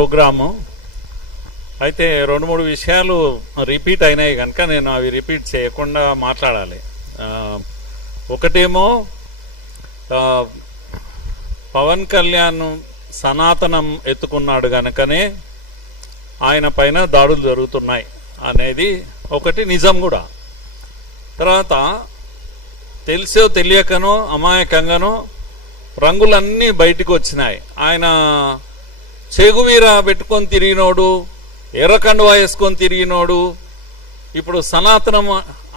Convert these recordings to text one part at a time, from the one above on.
Programme అయితే 2-3 విషయాలు repeat అయినాయి కనుక నేను అవి రిపీట్ చేయకుండా మాట్లాడాలి. ఒకటేమో పవన్ కళ్యాణ్ సనాతనం ఎత్తుకున్నాడు కనుకనే ఆయన పైన దాడులు జరుగుతున్నాయి అనేది ఒకటి నిజం కూడా. తర్వాత తెలిసో తెలియకనో అమాయకంగానో రంగులన్నీ బయటకు వచ్చినాయి. ఆయన చెగువీర పెట్టుకొని తిరిగినోడు, ఎర్రకండువా వేసుకొని తిరిగినోడు ఇప్పుడు సనాతనం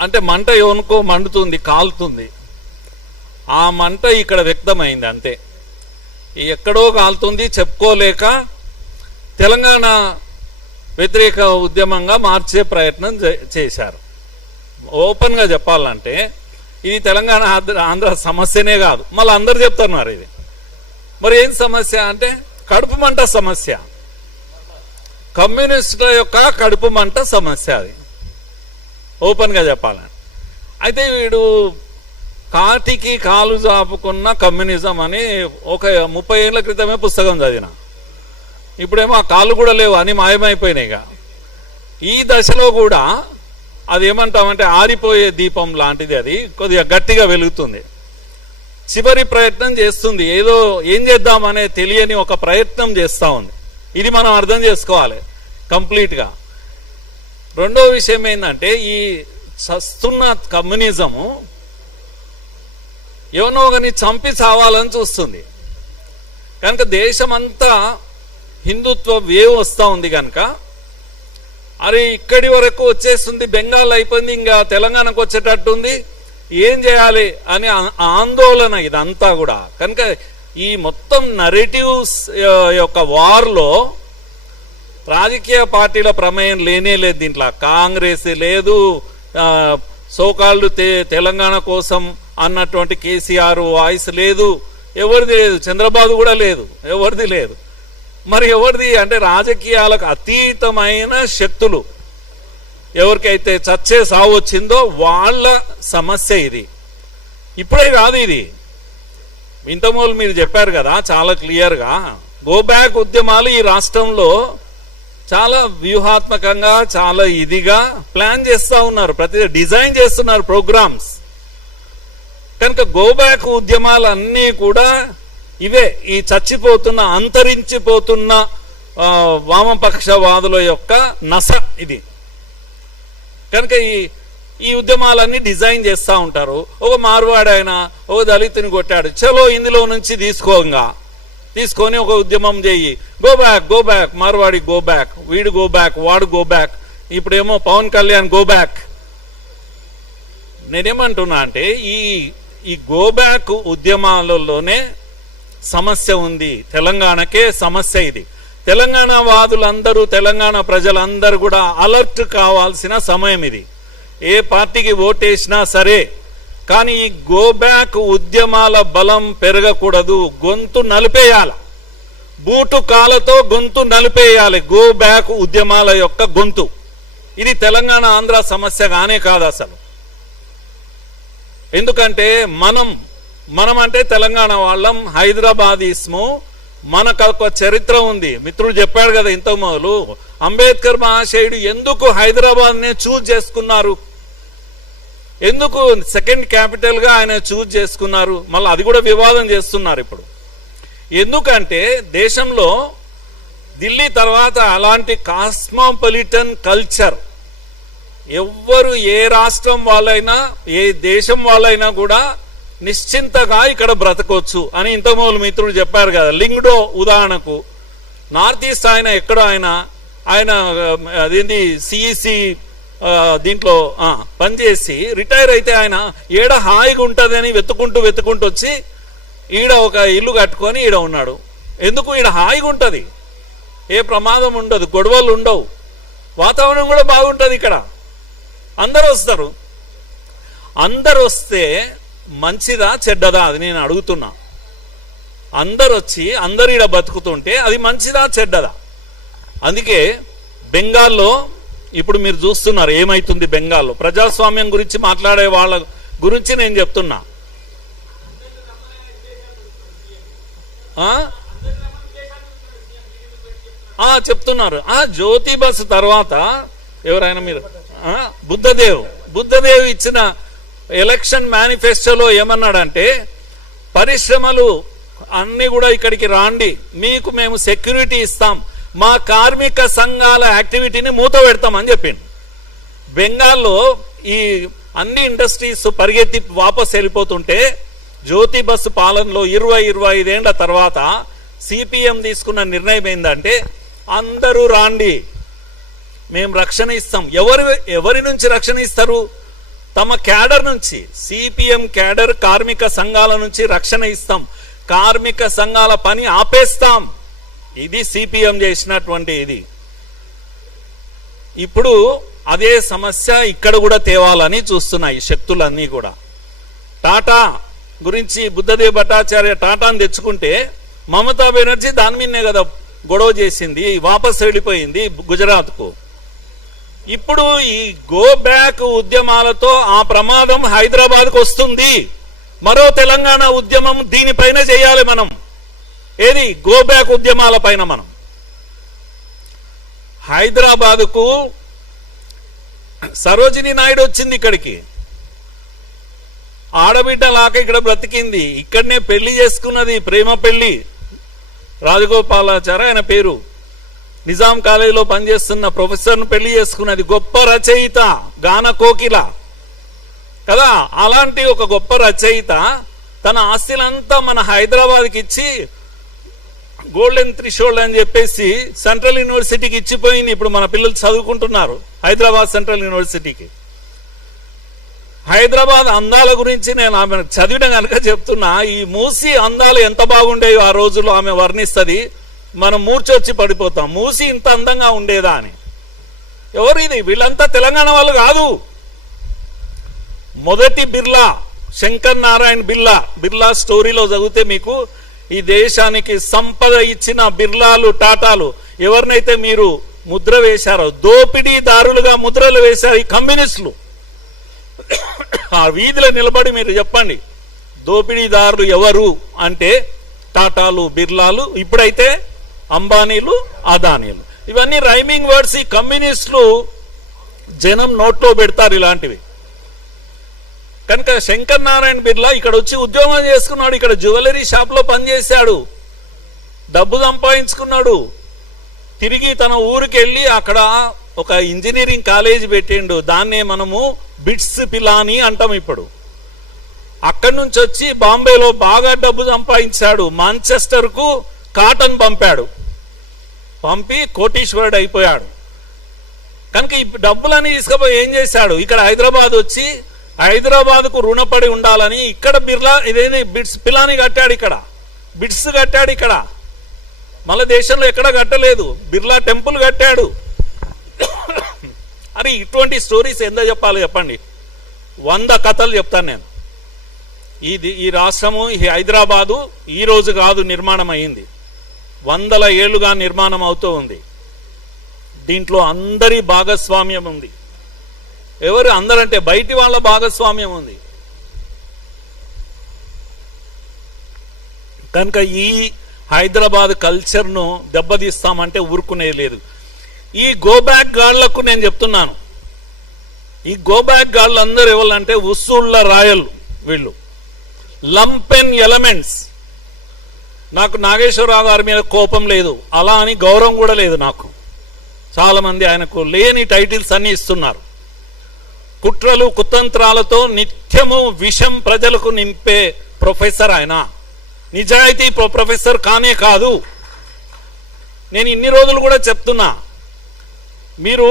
అంటే మంట ఎవనుకో మండుతుంది, కాలుతుంది. ఆ మంట ఇక్కడ వ్యక్తమైంది అంతే. ఎక్కడో కాలుతుంది చెప్పుకోలేక తెలంగాణ వ్యతిరేక ఉద్యమంగా మార్చే ప్రయత్నం చేశారు. ఓపెన్గా చెప్పాలంటే ఇది తెలంగాణ ఆంధ్ర సమస్యనే కాదు, మళ్ళీ అందరు చెప్తున్నారు ఇది. మరి ఏం సమస్య అంటే కడుపు మంట సమస్య, కమ్యూనిస్టుల యొక్క కడుపు మంట సమస్య. అది ఓపెన్గా చెప్పాలని. అయితే వీడు కాటికి కాలు చాపుకున్న కమ్యూనిజం అని ఒక 30 ఏళ్ల క్రితమే పుస్తకం చదివిన. ఇప్పుడేమో ఆ కాళ్ళు కూడా లేవు, అని మాయమైపోయినాయిగా. ఈ దశలో కూడా అది ఏమంటామంటే ఆరిపోయే దీపం లాంటిది, అది కొద్దిగా గట్టిగా వెలుగుతుంది. చివరి ప్రయత్నం చేస్తుంది, ఏదో ఏం చేద్దామనే తెలియని ఒక ప్రయత్నం చేస్తూ ఉంది. ఇది మనం అర్థం చేసుకోవాలి కంప్లీట్గా. రెండో విషయం ఏంటంటే ఈ చస్తున్న కమ్యూనిజము ఎవనో ఒకరిని చంపి చావాలని చూస్తుంది కనుక దేశమంతా హిందుత్వ వేవ్ వస్తూ ఉంది కనుక అరే ఇక్కడి వరకు వచ్చేస్తుంది, బెంగాల్ అయిపోయింది, ఇంకా తెలంగాణకు వచ్చేటట్టుంది, ఏం చేయాలి అని ఆందోళన ఇదంతా కూడా. కనుక ఈ మొత్తం నరేటివ్స్ యొక్క వార్లో రాజకీయ పార్టీల ప్రమేయం లేనే లేదు. దీంట్లో కాంగ్రెస్ లేదు, సోకాళ్ళు తెలంగాణ కోసం అన్నటువంటి కేసీఆర్ వాయిస్ లేదు, ఎవరిది లేదు, చంద్రబాబు కూడా లేదు, ఎవరిది లేదు. మరి ఎవరిది అంటే రాజకీయాలకు అతీతమైన శక్తులు ఎవరికైతే చచ్చే సావు వచ్చిందో వాళ్ళ సమస్య ఇది. ఇప్పుడే కాదు ఇది, ఇంతమూలు మీరు చెప్పారు కదా చాలా క్లియర్గా. గో బ్యాక్ ఉద్యమాలు ఈ రాష్ట్రంలో చాలా వ్యూహాత్మకంగా చాలా ఇదిగా ప్లాన్ చేస్తూ ఉన్నారు, ప్రతి డిజైన్ చేస్తున్నారు ప్రోగ్రామ్స్. కనుక గో బ్యాక్ ఉద్యమాలన్నీ కూడా ఇవే, ఈ చచ్చిపోతున్న అంతరించిపోతున్న వామపక్షవాదుల యొక్క నస ఇది. కనుక ఈ ఉద్యమాలన్నీ డిజైన్ చేస్తూ ఉంటారు. ఒక మార్వాడైనా ఒక దళితుని కొట్టాడు, చలో ఇందులో నుంచి తీసుకొని ఒక ఉద్యమం చేయి, go back Marwadi go back, వీడు గో బ్యాక్, వాడు గో బ్యాక్, ఇప్పుడేమో పవన్ కళ్యాణ్ గో బ్యాక్. నేనేమంటున్నా అంటే ఈ గో బ్యాక్ ఉద్యమాలలోనే సమస్య ఉంది, తెలంగాణకే సమస్య ఇది. తెలంగాణ వాదులందరూ, తెలంగాణ ప్రజలందరూ కూడా అలర్ట్ కావాల్సిన సమయం ఇది. ఏ పార్టీకి ఓటేసినా సరే, కానీ ఈ గో బ్యాక్ ఉద్యమాల బలం పెరగకూడదు, గొంతు నలిపేయాలి, బూటు కాలతో గొంతు నలిపేయాలి గో బ్యాక్ ఉద్యమాల యొక్క గొంతు. ఇది తెలంగాణ ఆంధ్ర సమస్య గానే కాదు అసలు. ఎందుకంటే మనం అంటే తెలంగాణ వాళ్ళం, హైదరాబాద్ ఇస్ము, మనకు ఒక చరిత్ర ఉంది. మిత్రుడు చెప్పాడు కదా ఇంత మొదలు, అంబేద్కర్ మహాశయుడు ఎందుకు హైదరాబాద్ నే చూజ్ చేసుకున్నారు, ఎందుకు సెకండ్ క్యాపిటల్ గా ఆయన చూజ్ చేసుకున్నారు, మళ్ళీ అది కూడా వివాదం చేస్తున్నారు ఇప్పుడు. ఎందుకంటే దేశంలో ఢిల్లీ తర్వాత అలాంటి కాస్మోపాలిటన్ కల్చర్ ఎవ్వరు, ఏ రాష్ట్రం వాళ్ళైనా ఏ దేశం వాళ్ళైనా కూడా నిశ్చింతగా ఇక్కడ బ్రతకొచ్చు అని ఇంతమూలు మిత్రుడు చెప్పారు కదా. లింగ్డో ఉదాహరణకు, నార్త్ ఈస్ట్ ఆయన ఎక్కడో ఆయన అదేంటి సిఈసి దీంట్లో పనిచేసి రిటైర్ అయితే ఆయన ఏడ హాయిగా ఉంటుందని వెతుకుంటూ వచ్చి ఈడ ఒక ఇల్లు కట్టుకొని ఈడ ఉన్నాడు. ఎందుకు? ఈడ హాయిగా ఉంటుంది, ఏ ప్రమాదం ఉండదు, గొడవలు ఉండవు, వాతావరణం కూడా బాగుంటుంది. ఇక్కడ అందరూ వస్తారు. అందరు వస్తే మంచిదా చెడ్డదా అది నేను అడుగుతున్నా. అందరు వచ్చి అందరు ఈడ బతుకుతుంటే అది మంచిదా చెడ్డదా? అందుకే బెంగాల్లో ఇప్పుడు మీరు చూస్తున్నారు ఏమైతుంది బెంగాల్లో. ప్రజాస్వామ్యం గురించి మాట్లాడే వాళ్ళ గురించి నేను చెప్తున్నా. చెప్తున్నారు. జ్యోతి బస్ తర్వాత ఎవరైనా మీరు బుద్ధదేవ్ ఇచ్చిన ఎలక్షన్ మేనిఫెస్టోలో ఏమన్నాడంటే, పరిశ్రమలు అన్ని కూడా ఇక్కడికి రాండి, మీకు మేము సెక్యూరిటీ ఇస్తాం, మా కార్మిక సంఘాల యాక్టివిటీని మూత పెడతామని చెప్పిండు. బెంగాల్లో ఈ అన్ని ఇండస్ట్రీస్ పరిగెత్తి వాపస్ వెళ్ళిపోతుంటే జ్యోతి బస్సు పాలనలో 20-25 ఏళ్ల తర్వాత సిపిఎం తీసుకున్న నిర్ణయం ఏంటంటే, అందరూ రాండి, మేము రక్షణ ఇస్తాం. ఎవరి నుంచి రక్షణ ఇస్తారు? తమ క్యాడర్ నుంచి. సిపిఎం క్యాడర్ కార్మిక సంఘాల నుంచి రక్షణ ఇస్తాం, కార్మిక సంఘాల పని ఆపేస్తాం. ఇది సిపిఎం చేసినటువంటి ఇది. ఇప్పుడు అదే సమస్య ఇక్కడ కూడా తేవాలని చూస్తున్నాయి శక్తులన్నీ కూడా. టాటా గురించి బుద్ధదేవ్ భట్టాచార్య టాటాను తెచ్చుకుంటే మమతా బెనర్జీ దాని మీదనే కదా గొడవ చేసింది, వాపస్ వెళ్ళిపోయింది గుజరాత్కు. ఇప్పుడు ఈ గో బ్యాక్ ఉద్యమాలతో ఆ ప్రమాదం హైదరాబాద్కు వస్తుంది. మరో తెలంగాణ ఉద్యమం దీనిపైన చేయాలి మనం. ఏది? గో బ్యాక్ ఉద్యమాల పైన మనం. హైదరాబాద్కు సరోజిని నాయుడు వచ్చింది, ఇక్కడికి ఆడబిడ్డ లాక ఇక్కడ బ్రతికింది, ఇక్కడనే పెళ్లి చేసుకున్నది, ప్రేమ పెళ్లి. రాజగోపాలాచారి ఆయన పేరు, నిజాం కాలేజీలో పనిచేస్తున్న ప్రొఫెసర్ను పెళ్లి చేసుకున్నది. గొప్ప రచయిత, గాన కోకిల కదా. అలాంటి ఒక గొప్ప రచయిత తన ఆస్తిలంతా మన హైదరాబాద్కి ఇచ్చి గోల్డెన్ థ్రెషోల్డ్ అని చెప్పేసి సెంట్రల్ యూనివర్సిటీకి ఇచ్చిపోయింది. ఇప్పుడు మన పిల్లలు చదువుకుంటున్నారు హైదరాబాద్ సెంట్రల్ యూనివర్సిటీకి. హైదరాబాద్ అందాల గురించి నేను ఆమె చదివిన కనుక చెప్తున్నా. ఈ మూసి అందాలు ఎంత బాగుండేవో ఆ రోజుల్లో ఆమె వర్ణిస్తుంది. మనం మూర్చొచ్చి పడిపోతాం, మూసి ఇంత అందంగా ఉండేదా అని. ఎవరు ఇది? వీళ్ళంతా తెలంగాణ వాళ్ళు కాదు. మొదటి బిర్లా, శంకర్ నారాయణ బిర్లా స్టోరీలో చదివితే మీకు ఈ దేశానికి సంపద ఇచ్చిన బిర్లాలు, టాటాలు ఎవరినైతే మీరు ముద్ర వేశారో, దోపిడీదారులుగా ముద్రలు వేశారు ఈ కమ్యూనిస్టులు. ఆ వీధిలో నిలబడి మీరు చెప్పండి, దోపిడీదారులు ఎవరు అంటే టాటాలు, బిర్లాలు, ఇప్పుడైతే అంబానీలు, అదానీలు. ఇవన్నీ రైమింగ్ వర్డ్స్. ఈ కమ్యూనిస్టులు జనం నోట్లో పెడతారు ఇలాంటివి. కనుక శంకర్ నారాయణ బిర్లా ఇక్కడ వచ్చి ఉద్యోగం చేసుకున్నాడు, ఇక్కడ జ్యువెలరీ షాప్ లో పనిచేశాడు, డబ్బు సంపాదించుకున్నాడు. తిరిగి తన ఊరికి వెళ్ళి అక్కడ ఒక ఇంజనీరింగ్ కాలేజ్ పెట్టిండు. దాన్నే మనము బిట్స్ పిలాని అంటాం ఇప్పుడు. అక్కడి నుంచి వచ్చి బాంబేలో బాగా డబ్బు సంపాదించాడు. మాంచెస్టర్ కు కాటన్ పంపాడు, పంపి కోటీశ్వరుడు అయిపోయాడు. కనుక ఈ డబ్బులని తీసుకుపోయి ఏం చేశాడు? ఇక్కడ హైదరాబాద్ వచ్చి హైదరాబాద్ కు రుణపడి ఉండాలని ఇక్కడ బిర్లా ఇదేంటి బిట్స్ పిలాని కట్టాడు, ఇక్కడ బిట్స్ కట్టాడు. ఇక్కడ మన దేశంలో ఎక్కడ కట్టలేదు. బిర్లా టెంపుల్ కట్టాడు. అరే ఇటువంటి స్టోరీస్ ఎంత చెప్పాలి చెప్పండి? 100 కథలు చెప్తాను నేను. ఈ రాష్ట్రము, ఈ హైదరాబాదు ఈ రోజు కాదు నిర్మాణం అయింది, 100 ఏళ్లుగా నిర్మాణం అవుతూ ఉంది. దీంట్లో అందరి భాగస్వామ్యం ఉంది. ఎవరు అందరంటే బయటి వాళ్ళ భాగస్వామ్యం ఉంది. కనుక ఈ హైదరాబాద్ కల్చర్ను దెబ్బతీస్తామంటే ఊరుకునే లేదు. ఈ గోబ్యాక్ గాళ్లకు నేను చెప్తున్నాను, ఈ గోబ్యాక్ గాళ్ళు అందరూ ఎవరంటే ఉస్సూళ్ళ రాయల్, వీళ్ళు లంపెన్ ఎలిమెంట్స్. నాకు నాగేశ్వరరావు గారి మీద కోపం లేదు, అలా అని గౌరవం కూడా లేదు నాకు. చాలా మంది ఆయనకు లేని టైటిల్స్ అన్ని ఇస్తున్నారు. కుట్రలు కుతంత్రాలతో నిత్యము విషం ప్రజలకు నింపే ప్రొఫెసర్ ఆయన. నిజాయితీ ప్రొఫెసర్ కానే కాదు. నేను ఇన్ని రోజులు కూడా చెప్తున్నా, మీరు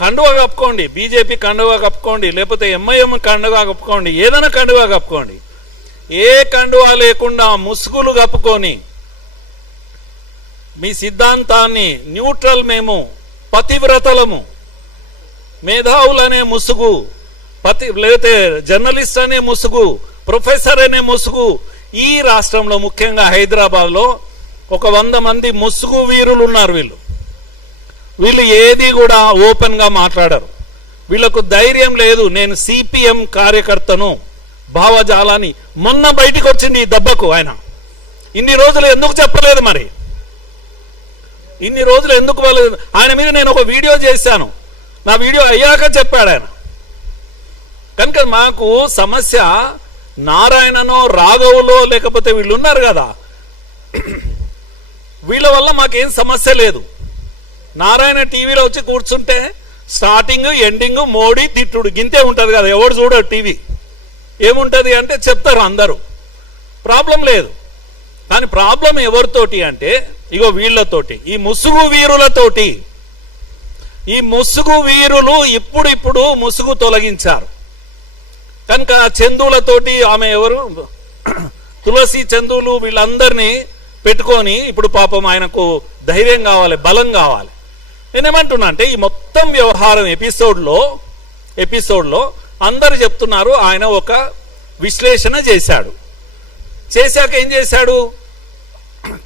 కండువా కప్పుకోండి, బీజేపీ కండువా కప్పుకోండి, లేకపోతే ఎంఐఎం కండువా కప్పుకోండి, ఏదైనా కండువా కప్పుకోండి. ఏ కండువా లేకుండా ముసుగులు కప్పుకొని మీ సిద్ధాంతాన్ని న్యూట్రల్, మేము పతివ్రతలము, మేధావులనే ముసుగు, లేకపోతే జర్నలిస్ట్ అనే ముసుగు, ప్రొఫెసర్ అనే ముసుగు. ఈ రాష్ట్రంలో ముఖ్యంగా హైదరాబాద్ లో ఒక 100 మంది ముసుగు వీరులు ఉన్నారు. వీళ్ళు ఏది కూడా ఓపెన్ గా మాట్లాడరు. వీళ్ళకు ధైర్యం లేదు. నేను సిపిఎం కార్యకర్తను, భావజాలాన్ని మొన్న బయటికి వచ్చింది ఈ దెబ్బకు. ఆయన ఇన్ని రోజులు ఎందుకు చెప్పలేదు? మరి ఇన్ని రోజులు ఎందుకు ఆయన మీద నేను ఒక వీడియో చేశాను, నా వీడియో అయ్యాక చెప్పాడు ఆయన. కనుక మాకు సమస్య నారాయణనో రాఘవులో లేకపోతే వీళ్ళు ఉన్నారు కదా, వీళ్ళ వల్ల మాకేం సమస్య లేదు. నారాయణ టీవీలో వచ్చి కూర్చుంటే స్టార్టింగ్ ఎండింగ్ మోడీ తిట్టుడు గింతే ఉంటుంది కదా, ఎవడు చూడరు టీవీ. ఏముంటుంది అంటే చెప్తారు అందరూ, ప్రాబ్లం లేదు. కానీ ప్రాబ్లం ఎవరితోటి అంటే ఇగో వీళ్ళతోటి, ఈ ముసుగు వీరులతోటి. ఈ ముసుగు వీరులు ఇప్పుడు ముసుగు తొలగించారు కనుక చందులతోటి, ఆమె ఎవరు తులసి చందులు వీళ్ళందరినీ పెట్టుకొని ఇప్పుడు పాపం ఆయనకు ధైర్యం కావాలి, బలం కావాలి. నేనేమంటున్నా అంటే ఈ మొత్తం వ్యవహారం ఎపిసోడ్లో అందరు చెప్తున్నారు ఆయన ఒక విశ్లేషణ చేశాడు. చేశాక ఏం చేశాడు,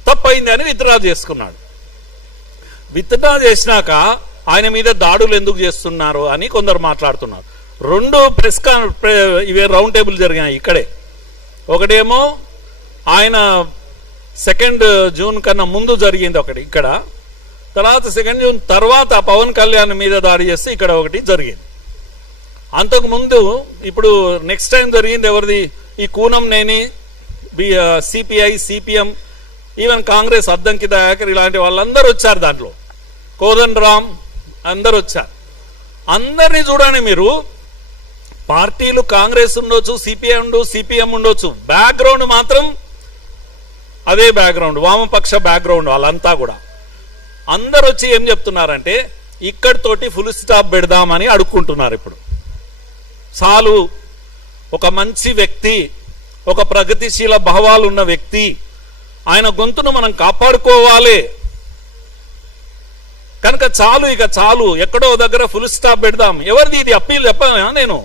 తప్పైంది అని విత్డ్రా చేసుకున్నాడు. విత్డ్రా చేసినాక ఆయన మీద దాడులు ఎందుకు చేస్తున్నారు అని కొందరు మాట్లాడుతున్నారు. 2 ఇవే రౌండ్ టేబుల్ జరిగాయి ఇక్కడే. ఒకటేమో ఆయన 2 జూన్ కన్నా ముందు జరిగింది ఒకటి ఇక్కడ, తర్వాత 2 జూన్ తర్వాత పవన్ కళ్యాణ్ మీద దాడి చేస్తే ఇక్కడ ఒకటి జరిగింది. అంతకు ముందు ఇప్పుడు నెక్స్ట్ టైం జరిగింది ఎవరిది, ఈ Kunamneni CPI CPM even Congress Addanki Dayakar ఇలాంటి వాళ్ళందరూ వచ్చారు. దాంట్లో కోదండ రామ్ అందరు వచ్చారు. అందరినీ చూడండి మీరు, పార్టీలు కాంగ్రెస్ ఉండొచ్చు, సిపిఐ సిపిఎం ఉండొచ్చు, బ్యాక్గ్రౌండ్ మాత్రం అదే బ్యాక్గ్రౌండ్, వామపక్ష బ్యాక్గ్రౌండ్ వాళ్ళంతా కూడా. అందరు వచ్చి ఏం చెప్తున్నారంటే ఇక్కడితోటి ఫుల్ స్టాప్ పెడదామని అడుక్కుంటున్నారు. ఇప్పుడు చాలు, ఒక మంచి వ్యక్తి, ఒక ప్రగతిశీల భావాలు ఉన్న వ్యక్తి, ఆయన గొంతును మనం కాపాడుకోవాలి కనుక చాలు, ఇక చాలు, ఎక్కడో దగ్గర ఫుల్ స్టాప్ పెడదాం. ఎవరిది ఇది అప్పీల్ చెప్పాను నేను,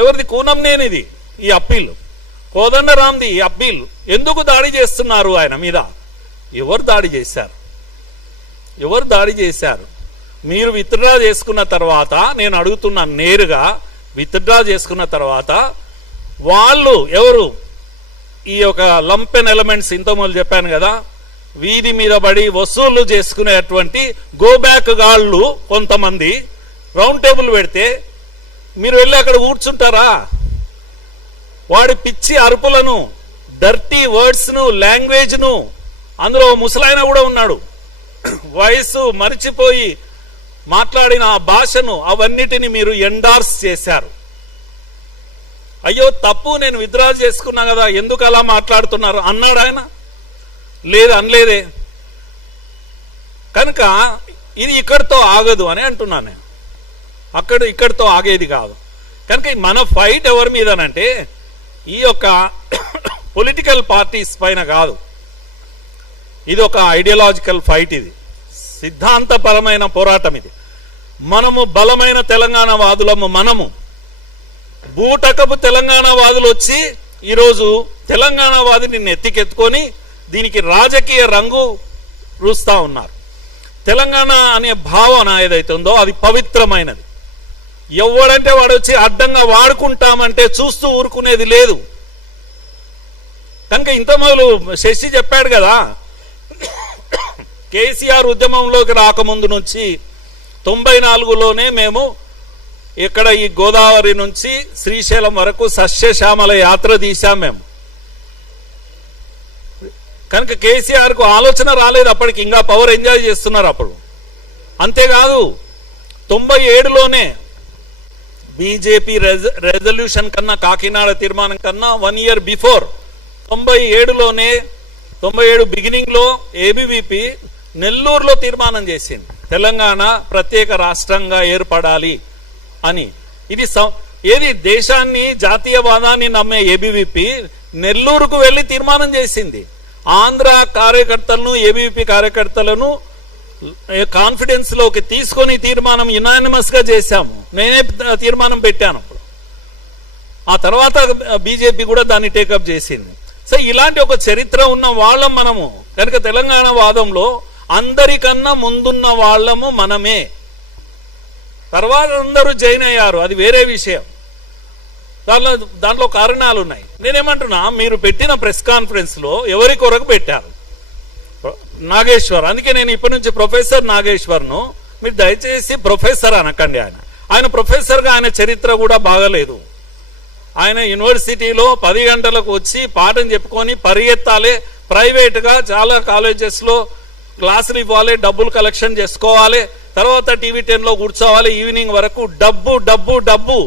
ఎవరిది కూనంనేనిది ఈ అప్పీల్, కోదండరాంది ఈ అప్పీల్. ఎందుకు దాడి చేస్తున్నారు ఆయన మీద, ఎవరు దాడి చేశారు, ఎవరు దాడి చేశారు? మీరు విత్డ్రా చేసుకున్న తర్వాత నేను అడుగుతున్నా నేరుగా, విత్డ్రా చేసుకున్న తర్వాత వాళ్ళు ఎవరు, ఈ యొక్క లంపెన్ ఎలిమెంట్స్ ఇంతకుముందు చెప్పాను కదా, వీధి మీద పడి వసూళ్లు చేసుకునేటువంటి గోబ్యాక్ గాళ్ళు కొంతమంది రౌండ్ టేబుల్ పెడితే మీరు వెళ్ళి అక్కడ కూర్చుంటారా? వాడి పిచ్చి అరుపులను, డర్టీ వర్డ్స్ను, లాంగ్వేజ్ను, అందులో ముసలాయన కూడా ఉన్నాడు, వయసు మరిచిపోయి మాట్లాడిన ఆ భాషను అవన్నిటిని మీరు ఎండార్స్ చేశారు. అయ్యో తప్పు, నేను విత్డ్రా చేసుకున్నా కదా, ఎందుకు అలా మాట్లాడుతున్నారు అన్నాడు ఆయన? లేదు, అనలేదే. కనుక ఇది ఇక్కడితో ఆగదు అని అంటున్నాను నేను, ఇక్కడితో ఆగేది కాదు. కనుక మన ఫైట్ ఎవరి మీదనంటే ఈ యొక్క పొలిటికల్ పార్టీస్ పైన కాదు, ఇది ఒక ఐడియాలజికల్ ఫైట్, ఇది సిద్ధాంతపరమైన పోరాటం. ఇది మనము బలమైన తెలంగాణ వాదులము, మనము బూటకపు తెలంగాణ వాదులు వచ్చి ఈరోజు తెలంగాణ వాదిని నెత్తికెత్తుకొని దీనికి రాజకీయ రంగు రూస్తా ఉన్నారు. తెలంగాణ అనే భావన ఏదైతే ఉందో అది పవిత్రమైనది. ఎవడంటే వాడు వచ్చి అడ్డంగా వాడుకుంటామంటే చూస్తూ ఊరుకునేది లేదు. కనుక ఇంత మొదలు శశి చెప్పాడు కదా, కేసీఆర్ ఉద్యమంలోకి రాకముందు నుంచి 94లోనే మేము ఇక్కడ ఈ గోదావరి నుంచి శ్రీశైలం వరకు సస్యశ్యామల యాత్ర తీశాం మేము. కనుక కేసీఆర్ కు ఆలోచన రాలేదు అప్పటికి, ఇంకా పవర్ ఎంజాయ్ చేస్తున్నారు అప్పుడు. అంతేకాదు 97లోనే బీజేపీ రెజల్యూషన్ కన్నా, కాకినాడ తీర్మానం కన్నా 1 ఇయర్ బిఫోర్ 97లోనే 97 బిగినింగ్ లో ఏబీవీపీ నెల్లూరులో తీర్మానం చేసింది తెలంగాణ ప్రత్యేక రాష్ట్రంగా ఏర్పడాలి అని. ఇది ఏది దేశాన్ని, జాతీయవాదాన్ని నమ్మే ఏబీవీపీ నెల్లూరుకు వెళ్లి తీర్మానం చేసింది. ఆంధ్ర కార్యకర్తలను, ఏబీవీపీ కార్యకర్తలను కాన్ఫిడెన్స్ లోకి తీసుకొని తీర్మానం యునానిమస్ గా చేశాము. నేనే తీర్మానం పెట్టాను అప్పుడు. ఆ తర్వాత బీజేపీ కూడా దాన్ని టేకప్ చేసింది. సో ఇలాంటి ఒక చరిత్ర ఉన్న వాళ్ళం మనము. కనుక తెలంగాణ వాదంలో అందరికన్నా ముందున్న వాళ్ళము మనమే. తర్వాత అందరూ జైన్ అయ్యారు, అది వేరే విషయం. దాంట్లో కారణాలు ఉన్నాయి. నేనేమంటున్నా, మీరు పెట్టిన ప్రెస్ కాన్ఫరెన్స్ లో ఎవరి కొరకు పెట్టారు? నాగేశ్వర్, అందుకే నేను ఇప్పటి నుంచి ప్రొఫెసర్ నాగేశ్వర్ను, మీరు దయచేసి ప్రొఫెసర్ అనకండి. ఆయన ప్రొఫెసర్గా ఆయన చరిత్ర కూడా బాగలేదు. ఆయన యూనివర్సిటీలో 10 గంటలకు వచ్చి పాఠం చెప్పుకొని పరిగెత్తాలి, ప్రైవేట్గా చాలా కాలేజెస్లో క్లాసులు ఇవ్వాలి, డబ్బులు కలెక్షన్ చేసుకోవాలి, తర్వాత టీవీ 10లో కూర్చోవాలి, ఈవినింగ్ వరకు డబ్బు డబ్బు డబ్బు,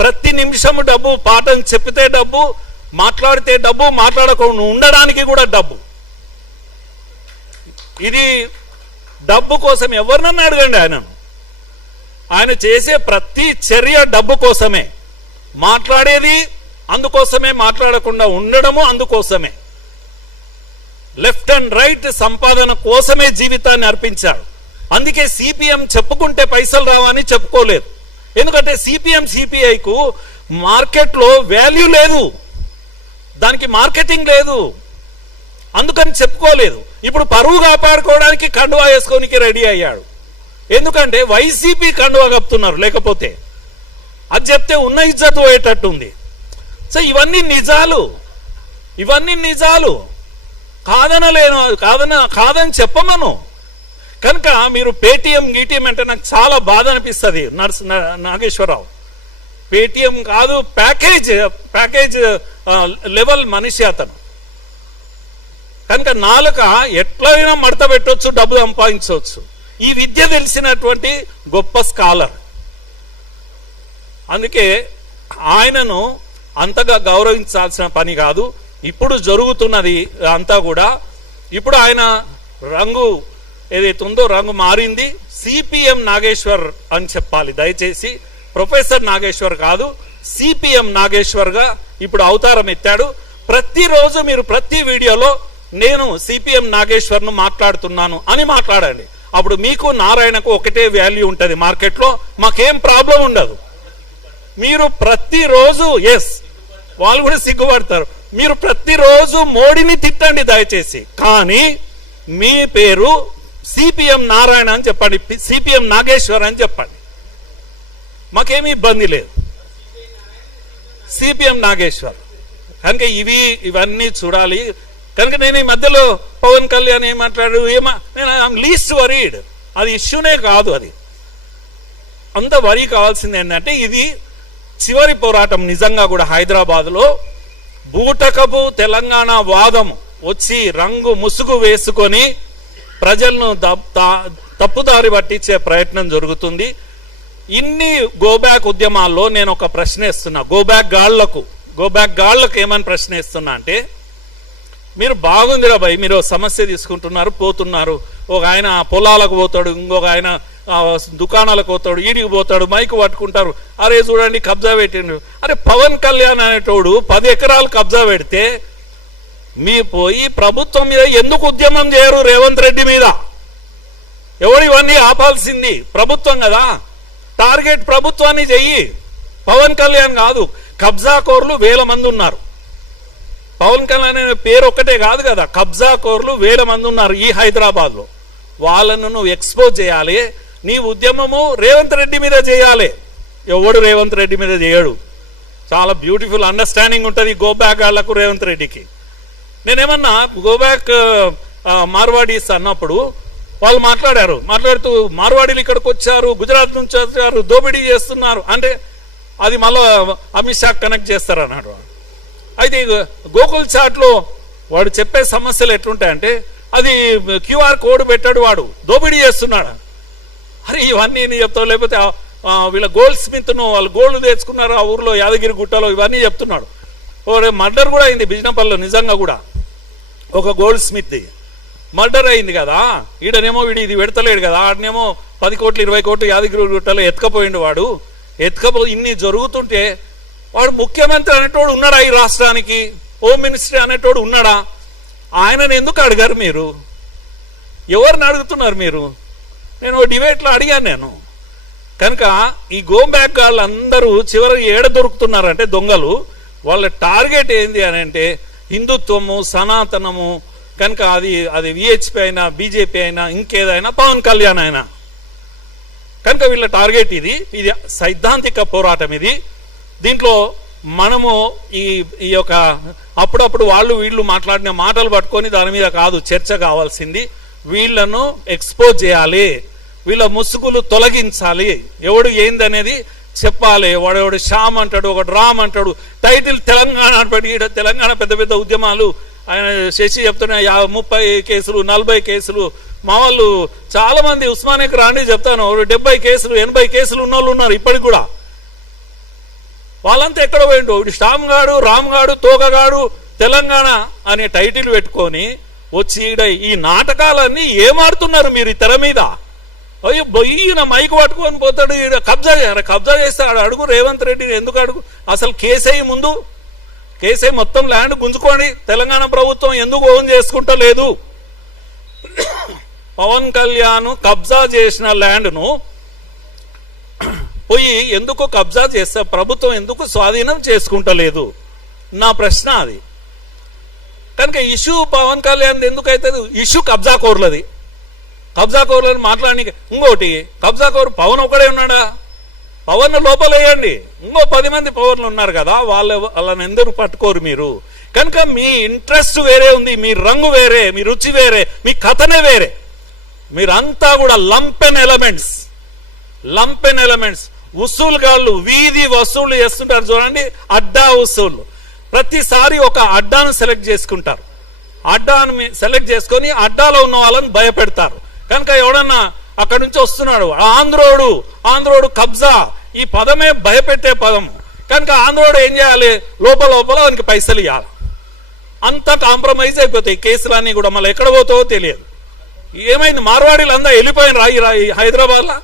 ప్రతి నిమిషము డబ్బు, పాఠం చెప్పితే డబ్బు, మాట్లాడితే డబ్బు, మాట్లాడకుండా ఉండడానికి కూడా డబ్బు. ఇది డబ్బు కోసం ఎవరినన్నా అడగండి ఆయనను. ఆయన చేసే ప్రతి చర్య డబ్బు కోసమే, మాట్లాడేది అందుకోసమే, మాట్లాడకుండా ఉండడము అందుకోసమే, లెఫ్ట్ అండ్ రైట్ సంపాదన కోసమే జీవితాన్ని అర్పించారు. అందుకే సిపిఎం చెప్పుకుంటే పైసలు రావని చెప్పుకోలేదు. ఎందుకంటే సిపిఎం సిపిఐకు మార్కెట్లో వాల్యూ లేదు, దానికి మార్కెటింగ్ లేదు, అందుకని చెప్పుకోలేదు. ఇప్పుడు పరువు కాపాడుకోవడానికి కండువా వేసుకోనికి రెడీ అయ్యాడు. ఎందుకంటే వైసీపీ కండువా కప్పుతున్నారు, లేకపోతే అది చెప్తే ఉన్న ఇజ్జత్ పోయేటట్టుంది. సో ఇవన్నీ నిజాలు కాదని చెప్పమను. కనుక మీరు పేటీఎం గీటీఎం అంటే నాకు చాలా బాధ అనిపిస్తుంది. నాగేశ్వరరావు పేటీఎం కాదు, ప్యాకేజ్ లెవెల్ మనిషి అతను. కనుక నాలుక ఎట్లయినా మడత పెట్టవచ్చు, డబ్బు సంపాదించవచ్చు. ఈ విద్య తెలిసినటువంటి గొప్ప స్కాలర్. అందుకే ఆయనను అంతగా గౌరవించాల్సిన పని కాదు. ఇప్పుడు జరుగుతున్నది అంతా కూడా, ఇప్పుడు ఆయన రంగు ఏదైతే ఉందో రంగు మారింది. సిపిఎం నాగేశ్వర్ అని చెప్పాలి దయచేసి, ప్రొఫెసర్ నాగేశ్వర్ కాదు, సిపిఎం నాగేశ్వర్గా ఇప్పుడు అవతారం ఎత్తాడు. ప్రతిరోజు మీరు ప్రతి వీడియోలో నేను సిపిఎం నాగేశ్వర్ను మాట్లాడుతున్నాను అని మాట్లాడండి. అప్పుడు మీకు నారాయణకు ఒకటే వాల్యూ ఉంటుంది మార్కెట్లో, మాకేం ప్రాబ్లం ఉండదు. మీరు ప్రతిరోజు వాళ్ళు కూడా సిగ్గుపడతారు. మీరు ప్రతిరోజు మోడీని తిట్టండి దయచేసి, కానీ మీ పేరు సిపిఎం నారాయణ అని చెప్పండి, సిపిఎం నాగేశ్వర్ అని చెప్పండి, మాకేమీ ఇబ్బంది లేదు. సిపిఎం నాగేశ్వర్ కనుక ఇవన్నీ చూడాలి. కనుక నేను ఈ మధ్యలో పవన్ కళ్యాణ్ ఏమంటాడు, నేను లీస్ట్ వరీడ్, అది ఇష్యూనే కాదు. అది అంత వరీ కావాల్సింది ఏంటంటే ఇది చివరి పోరాటం. నిజంగా కూడా హైదరాబాద్లో బూటకపు తెలంగాణ వాదం వచ్చి రంగు ముసుగు వేసుకొని ప్రజలను తప్పుదారి పట్టించే ప్రయత్నం జరుగుతుంది. ఇన్ని గోబ్యాక్ ఉద్యమాల్లో నేను ఒక ప్రశ్న ఇస్తున్నా, గోబ్యాక్ గాళ్లకు ఏమని ప్రశ్న ఇస్తున్నా అంటే, మీరు బాగుందిరా భయ్, మీరు సమస్య తీసుకుంటున్నారు, పోతున్నారు. ఒక ఆయన పొలాలకు పోతాడు, ఇంకొక ఆయన దుకాణాలకు పోతాడు, ఈడికి పోతాడు, మైకు పట్టుకుంటారు, అరే చూడండి కబ్జా పెట్టిండు. అరే పవన్ కళ్యాణ్ అనేటోడు 10 ఎకరాలు కబ్జా పెడితే మీ పోయి ప్రభుత్వం మీద ఎందుకు ఉద్యమం చేయరు? రేవంత్ రెడ్డి మీద ఎవరు ఇవన్నీ ఆపాల్సింది? ప్రభుత్వం కదా, టార్గెట్ ప్రభుత్వాన్ని చెయ్యి, పవన్ కళ్యాణ్ కాదు. కబ్జా కోర్లు 1000 మంది ఉన్నారు. పవన్ కళ్యాణ్ అనే పేరు ఒక్కటే కాదు కదా, కబ్జా కోర్లు 1000 మంది ఉన్నారు ఈ హైదరాబాద్ లో. వాళ్ళను నువ్వు ఎక్స్పోజ్ చేయాలి. నీ ఉద్యమము రేవంత్ రెడ్డి మీద చేయాలి. ఎవడు రేవంత్ రెడ్డి మీద చేయడు. చాలా బ్యూటిఫుల్ అండర్స్టాండింగ్ ఉంటుంది గోబ్యాక్ గాళ్లకు రేవంత్ రెడ్డికి. నేనేమన్నా గోబ్యాక్ మార్వాడీస్ అన్నప్పుడు వాళ్ళు మాట్లాడుతూ మార్వాడీలు ఇక్కడికి వచ్చారు, గుజరాత్ నుంచి వచ్చారు, దోపిడీ చేస్తున్నారు అంటే అది మళ్ళీ అమిత్ షా కనెక్ట్ చేస్తారు అన్నాడు. అయితే గోకుల్ చాట్లో వాడు చెప్పే సమస్యలు ఎట్లుంటాయంటే, అది క్యూఆర్ కోడ్ పెట్టాడు, వాడు దోపిడీ చేస్తున్నాడు. అరే ఇవన్నీ నేను చెప్తావు, లేకపోతే వీళ్ళ గోల్డ్ స్మిత్ను వాళ్ళు గోల్డ్ తెచ్చుకున్నారు ఆ ఊర్లో యాదగిరి గుట్టలో, ఇవన్నీ చెప్తున్నాడు. మర్డర్ కూడా అయింది బిజినపల్లిలో. నిజంగా కూడా ఒక గోల్డ్ స్మిత్ మర్డర్ అయింది కదా. ఈడనేమో ఇది పెడతలేడు కదా, ఆడనేమో 10 కోట్లు 20 కోట్లు యాదగిరి గుట్టలో ఎత్తుకపోయిండు. వాడు ఇన్ని జరుగుతుంటే వాడు ముఖ్యమంత్రి అనేటోడు ఉన్నాడా ఈ రాష్ట్రానికి? హోమ్ మినిస్టర్ అనేటోడు ఉన్నాడా? ఆయనను ఎందుకు అడిగారు మీరు? ఎవరిని అడుగుతున్నారు మీరు? నేను డిబేట్లో అడిగాను నేను. కనుక ఈ గోబ్యాక్ వాళ్ళందరూ చివరికి ఏడ దొరుకుతున్నారంటే దొంగలు, వాళ్ళ టార్గెట్ ఏంది అని అంటే హిందుత్వము, సనాతనము. కనుక అది విహెచ్పి అయినా, బీజేపీ అయినా, ఇంకేదైనా, పవన్ కళ్యాణ్ అయినా. కనుక వీళ్ళ టార్గెట్ ఇది సైద్ధాంతిక పోరాటం ఇది. దీంట్లో మనము ఈ యొక్క అప్పుడప్పుడు వాళ్ళు వీళ్ళు మాట్లాడిన మాటలు పట్టుకొని దాని మీద కాదు చర్చ కావాల్సింది. వీళ్ళను ఎక్స్పోజ్ చేయాలి, వీళ్ళ ముసుగులు తొలగించాలి, ఎవడు ఏందనేది చెప్పాలి. వాడెవడు శ్యామ్ అంటాడు, ఒకడు రామ్ అంటాడు, టైటిల్ తెలంగాణ అంటాడు. ఈడ తెలంగాణ పెద్ద పెద్ద ఉద్యమాలు ఆయన శశి చెప్తున్నాయి, 30 కేసులు 40 కేసులు. మా వాళ్ళు చాలా మంది ఉస్మానియాకి రాండి చెప్తాను, 70 కేసులు 80 కేసులు ఉన్న వాళ్ళు ఉన్నారు ఇప్పటికి కూడా. వాళ్ళంతా ఎక్కడ పోయిండు? శ్యామ్ గాడు, రామ్ గాడు, తోకగాడు తెలంగాణ అనే టైటిల్ పెట్టుకొని వచ్చి ఈడ ఈ నాటకాలన్నీ ఏమాడుతున్నారు మీరు ఈ తెర మీద. అయ్యో ఈయన మైకు పట్టుకొని పోతాడు, ఈడ కబ్జా చేస్తాడు. అడుగు రేవంత్ రెడ్డి, ఎందుకు అడుగు? అసలు కేసై ముందు కేసై మొత్తం ల్యాండ్ గుంజుకొని తెలంగాణ ప్రభుత్వం ఎందుకు ఓన్ చేసుకుంటా లేదు? పవన్ కళ్యాణ్ కబ్జా చేసిన ల్యాండ్ను పోయి ఎందుకు కబ్జా చేస్తా, ప్రభుత్వం ఎందుకు స్వాధీనం చేసుకుంటలేదు? నా ప్రశ్న అది. కనుక ఇష్యూ పవన్ కళ్యాణ్ ఎందుకు అవుతుంది? ఇష్యూ కబ్జా కోర్లది. కబ్జా కోర్లని మాట్లాడి ఇంకోటి, కబ్జా కోరు పవన్ ఒకడే ఉన్నాడా? పవన్ లోపలేయండి, ఇంకో 10 మంది పవర్లు ఉన్నారు కదా, వాళ్ళని ఎందుకు పట్టుకోరు మీరు? కనుక మీ ఇంట్రెస్ట్ వేరే ఉంది, మీ రంగు వేరే, మీ రుచి వేరే, మీ కథనే వేరే. మీరంతా కూడా లంపెన్ ఎలిమెంట్స్, వసూలుగాళ్ళు, వీధి వసూళ్లు చేస్తుంటారు చూడండి, అడ్డా వసూళ్లు. ప్రతిసారి ఒక అడ్డాను సెలెక్ట్ చేసుకుంటారు, అడ్డాను సెలెక్ట్ చేసుకొని అడ్డాలో ఉన్న వాళ్ళని భయపెడతారు. కనుక ఎవడన్నా అక్కడి నుంచి వస్తున్నాడు, ఆంధ్రోడు కబ్జా, ఈ పదమే భయపెట్టే పదం. కనుక ఆంధ్రోడు ఏం చేయాలి? లోపల వానికి పైసలు ఇవ్వాలి. అంతా కాంప్రమైజ్ అయిపోతాయి కేసులన్నీ కూడా. మళ్ళీ ఎక్కడ పోతావో తెలియదు. ఏమైంది? మార్వాడీలు అందరూ వెళ్ళిపోయిన హైదరాబాద్లో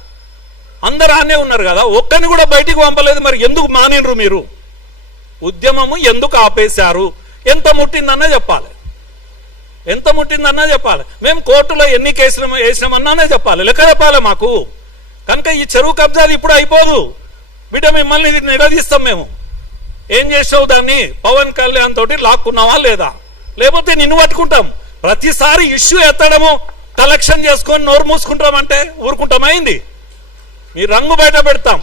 అందరూ ఆనే ఉన్నారు కదా, ఒక్కని కూడా బయటికి పంపలేదు. మరి ఎందుకు మానినరు మీరు? ఉద్యమము ఎందుకు ఆపేశారు? ఎంత ముట్టిందన్నా చెప్పాలి, మేము కోర్టులో ఎన్ని కేసులు వేసినామన్నానే చెప్పాలి, లెక్క చెప్పాలి మాకు. కనుక ఈ చెరువు కబ్జాది ఇప్పుడు అయిపోదు బిడ్డ, మిమ్మల్ని నిలదీస్తాం మేము. ఏం చేసావు దాన్ని? పవన్ కళ్యాణ్ తోటి లాక్కున్నావా లేదా? లేకపోతే నిన్ను పట్టుకుంటాం. ప్రతిసారి ఇష్యూ ఎత్తడము, కలెక్షన్ చేసుకొని నోరు మూసుకుంటామంటే ఊరుకుంటామైంది? మీ రంగు బయట పెడతాం.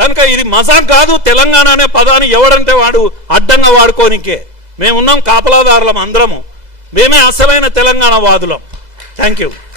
కనుక ఇది మజాక్ కాదు. తెలంగాణ అనే పదాన్ని ఎవడంటే వాడు అడ్డంగా వాడుకోనికే. మేమున్నాం కాపలాదారులం అందరము, మేమే అసలైన తెలంగాణ వాదులం. Thank you.